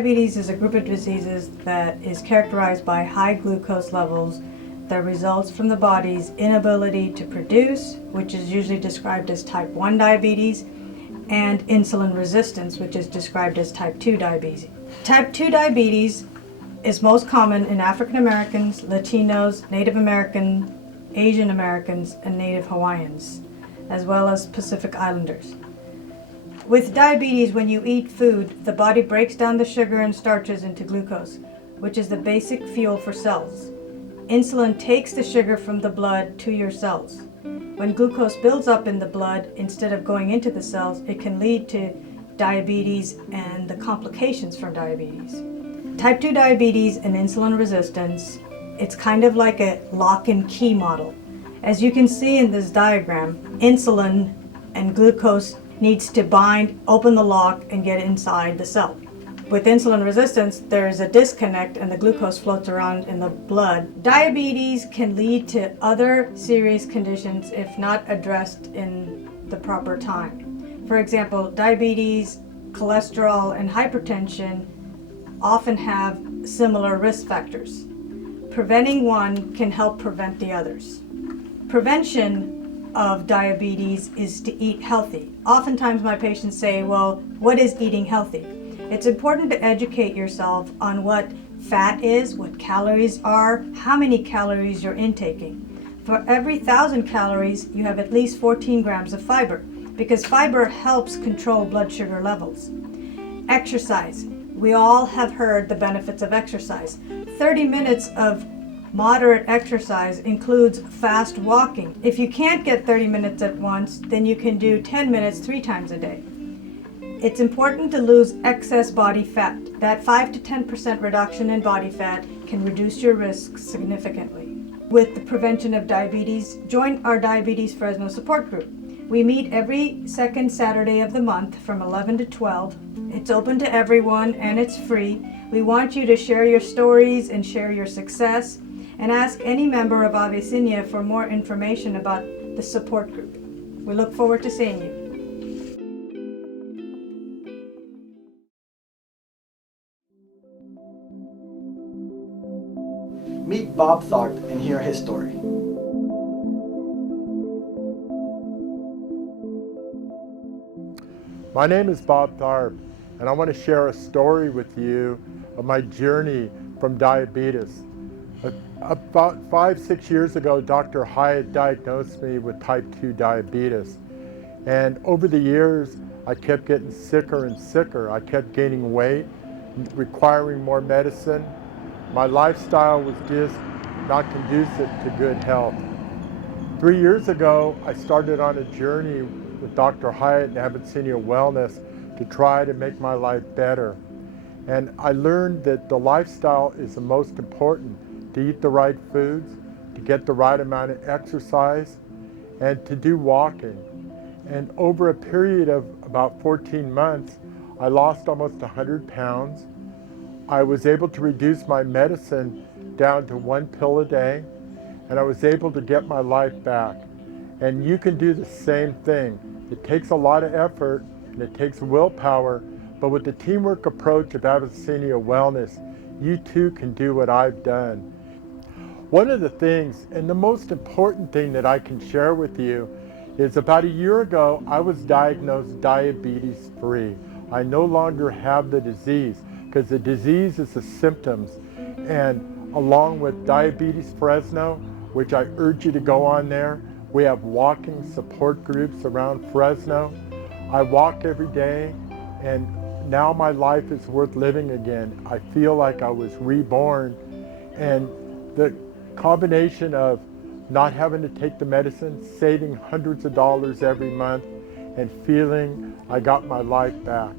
Diabetes is a group of diseases that is characterized by high glucose levels that results from the body's inability to produce, which is usually described as type 1 diabetes, and insulin resistance, which is described as type 2 diabetes. Type 2 diabetes is most common in African Americans, Latinos, Native American, Asian Americans, and Native Hawaiians, as well as Pacific Islanders. With diabetes, when you eat food, the body breaks down the sugar and starches into glucose, which is the basic fuel for cells. Insulin takes the sugar from the blood to your cells. When glucose builds up in the blood, instead of going into the cells, it can lead to diabetes and the complications from diabetes. Type 2 diabetes and insulin resistance, it's kind of like a lock and key model. As you can see in this diagram, insulin and glucose needs to bind, open the lock, and get inside the cell. With insulin resistance, there's a disconnect and the glucose floats around in the blood. Diabetes can lead to other serious conditions if not addressed in the proper time. For example, diabetes, cholesterol, and hypertension often have similar risk factors. Preventing one can help prevent the others. Prevention of diabetes is to eat healthy. Oftentimes my patients say, well, what is eating healthy? It's important to educate yourself on what fat is, what calories are, how many calories you're intaking. For every 1,000 calories, you have at least 14 grams of fiber, because fiber helps control blood sugar levels. Exercise. We all have heard the benefits of exercise. 30 minutes of moderate exercise includes fast walking. If you can't get 30 minutes at once, then you can do 10 minutes 3 times a day. It's important to lose excess body fat. That 5 to 10% reduction in body fat can reduce your risk significantly. With the prevention of diabetes, join our Diabetes Fresno support group. We meet every second Saturday of the month from 11 to 12. It's open to everyone and it's free. We want you to share your stories and share your success, and ask any member of Avecinia for more information about the support group. We look forward to seeing you. Meet Bob Tharp and hear his story. My name is Bob Tharp, and I want to share a story with you of my journey from diabetes. About 5-6 years ago, Dr. Hyatt diagnosed me with type 2 diabetes. And over the years, I kept getting sicker and sicker. I kept gaining weight, requiring more medicine. My lifestyle was just not conducive to good health. 3 years ago, I started on a journey with Dr. Hyatt and Avecinia Wellness to try to make my life better. And I learned that the lifestyle is the most important. To eat the right foods, to get the right amount of exercise, and to do walking. And over a period of about 14 months, I lost almost 100 pounds. I was able to reduce my medicine down to 1 pill a day, and I was able to get my life back. And you can do the same thing. It takes a lot of effort, and it takes willpower, but with the teamwork approach of Avecinia Wellness, you too can do what I've done. One of the things, and the most important thing that I can share with you, is about a year ago, I was diagnosed diabetes free. I no longer have the disease, because the disease is the symptoms. And along with Diabetes Fresno, which I urge you to go on there, we have walking support groups around Fresno. I walk every day, and now my life is worth living again. I feel like I was reborn, and the combination of not having to take the medicine, saving hundreds of dollars every month, and feeling I got my life back.